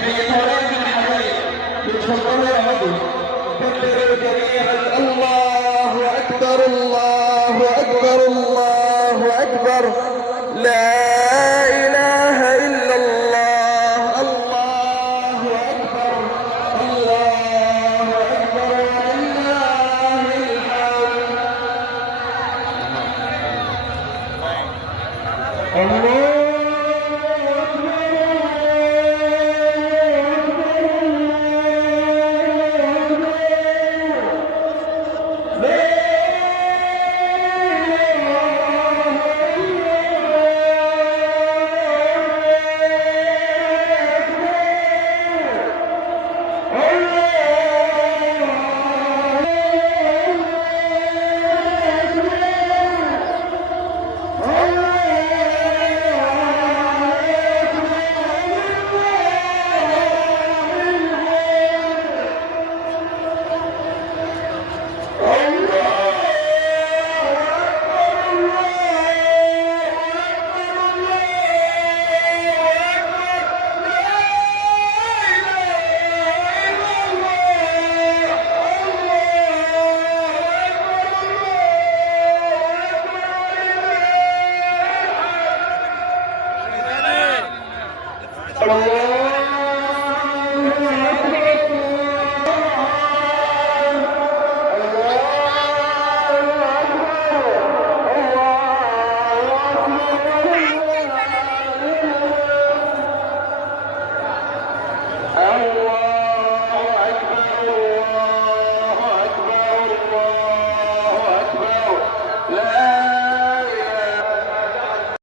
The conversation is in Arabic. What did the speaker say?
في طريق الحبيب يتفضلوا يقعدوا. كبروا جميعا الله اكبر الله اكبر الله اكبر. لا اله الا الله. الله اكبر الله اكبر ولله الحمد. الله الله